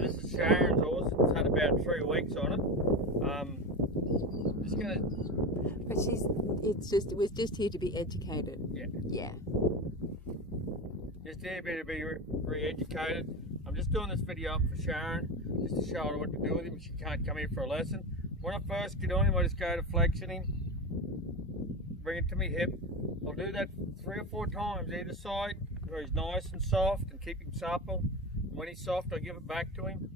This is Sharon's horse. It's had about 3 weeks on it. Just gonna. But it was just here to be educated. Yeah. Yeah. Just here to be re-educated. I'm just doing this video up for Sharon, just to show her what to do with him. She can't come here for a lesson. When I first get on him, I just go to flexing him, bring it to my hip. I'll do that 3 or 4 times either side, where he's nice and soft and keep him supple. When he's soft, I give it back to him.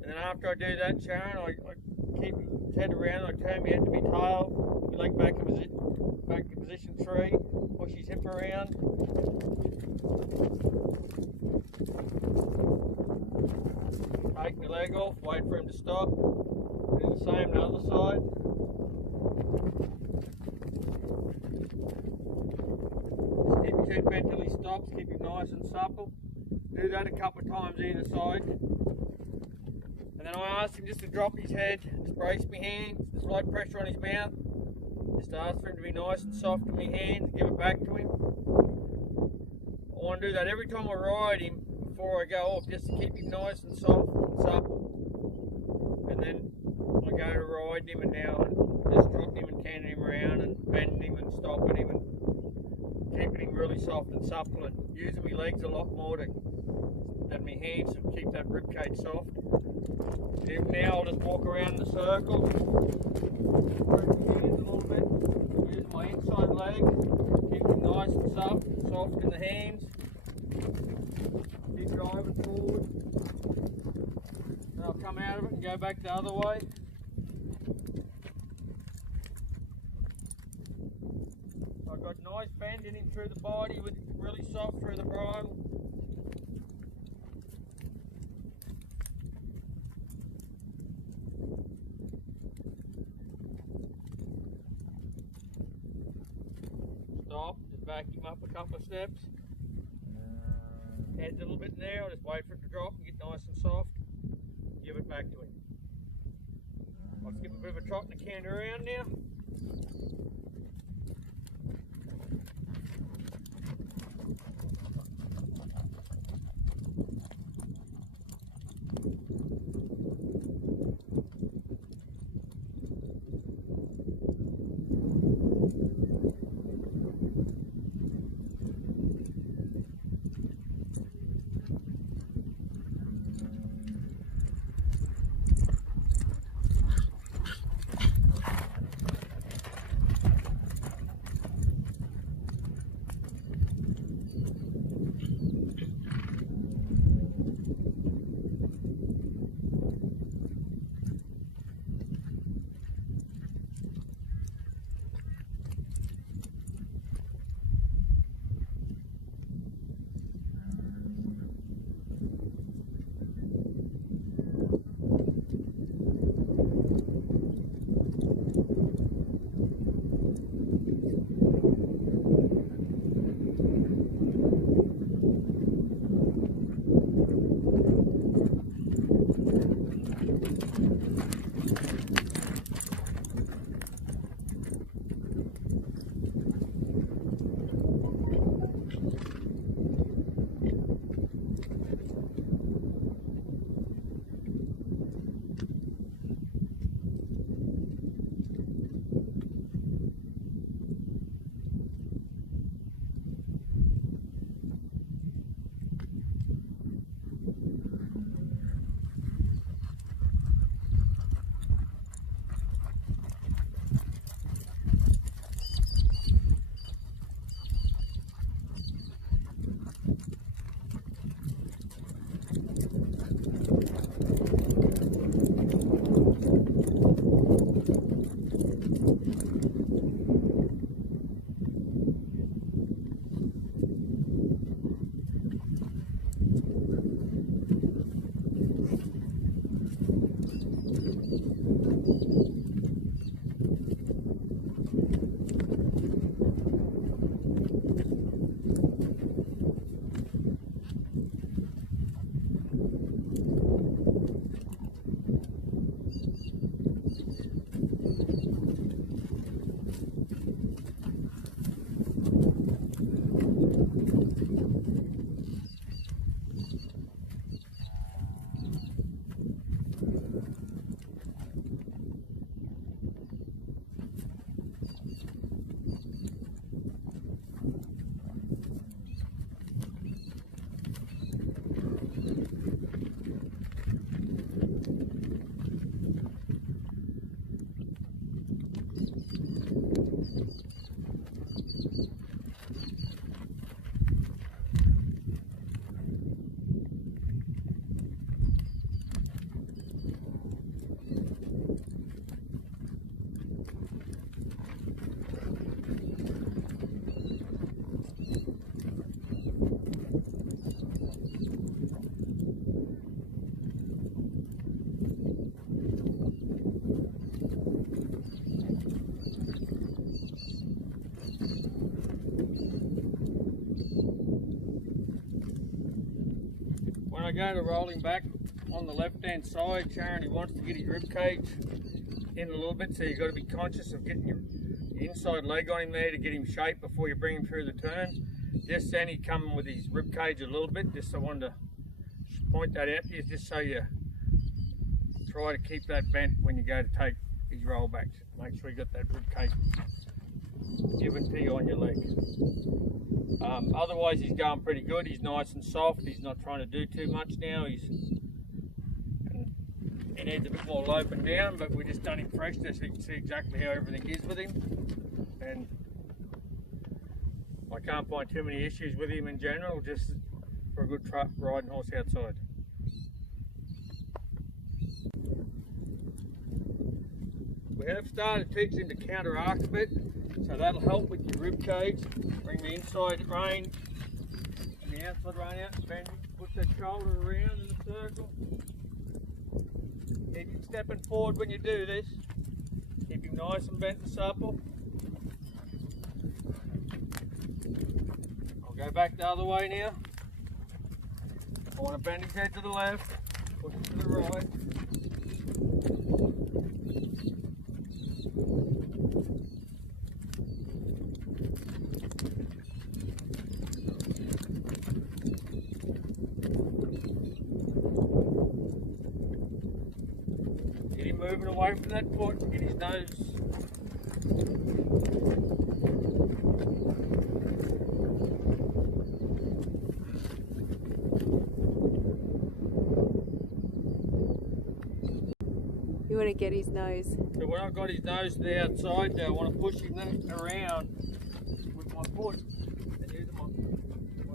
And then after I do that, Sharon, I keep his head around, I turn my head to my tail, my leg back in position 3, push his hip around. Take my leg off, wait for him to stop. Do the same on the other side. Just keep his head bent till he stops, keep him nice and supple. Do that a couple of times either side. And then I ask him just to drop his head, just brace my hands, there's light pressure on his mouth. Just ask for him to be nice and soft in my hands, give it back to him. I want to do that every time I ride him before I go off, just to keep him nice and soft and supple. And then I go to ride him, and now I'm just dropping him and turning him around and bending him and stopping him and keeping him really soft and supple and using my legs a lot more than my hands to keep that ribcage soft. And now I'll just walk around in a circle, spread my hands a little bit, use my inside leg, keep him nice and soft in the hands, keep driving forward. Then I'll come out of it and go back the other way. I've got nice bend in him through the body, with really soft through the bridle. Stop, just back him up a couple of steps. Head's a little bit there, I'll just wait for it to drop and get nice and soft. Give it back to him. I'll just give him a bit of a trot and a canter around now. When I go to roll him back on the left hand side, Sharon, he wants to get his rib cage in a little bit, so you've got to be conscious of getting your inside leg on him there to get him shaped before you bring him through the turn. Just then he coming with his rib cage a little bit, just I wanted to point that out to you, just so you try to keep that bent when you go to take his roll back. Make sure you got that rib cage given to you on your leg. Otherwise he's going pretty good. He's nice and soft. He's not trying to do too much now. He needs a bit more loping down, but we just done him fresh just so you can see exactly how everything is with him. And I can't find too many issues with him in general, just for a good riding horse outside. We have started teaching him to counter arc a bit, so that'll help with your rib cage. Bring the inside rein and the outside rein out, bend, put that shoulder around in a circle. Keep him stepping forward when you do this. Keep him nice and bent and supple. I'll go back the other way now. I want to bend his head to the left, push it to the right. Get him moving away from that foot and get his nose. You want to get his nose. So when I've got his nose to the outside now, I want to push him around with my foot. And use my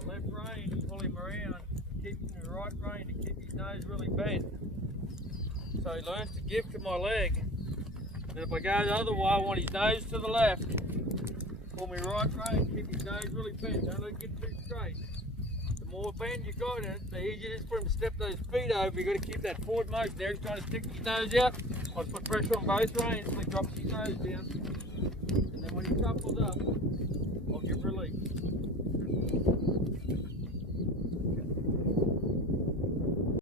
left rein to pull him around, keep him in the right rein to keep his nose really bent. So he learns to give to my leg. And if I go the other way, I want his nose to the left. Pull me right rein, keep his nose really bent, don't let it get too straight. The more bend you got in it, the easier it is for him to step those feet over. You've got to keep that forward motion there. He's trying to stick his nose out. I'll put pressure on both reins until he drops his nose down. And then when he couples up, I'll give release.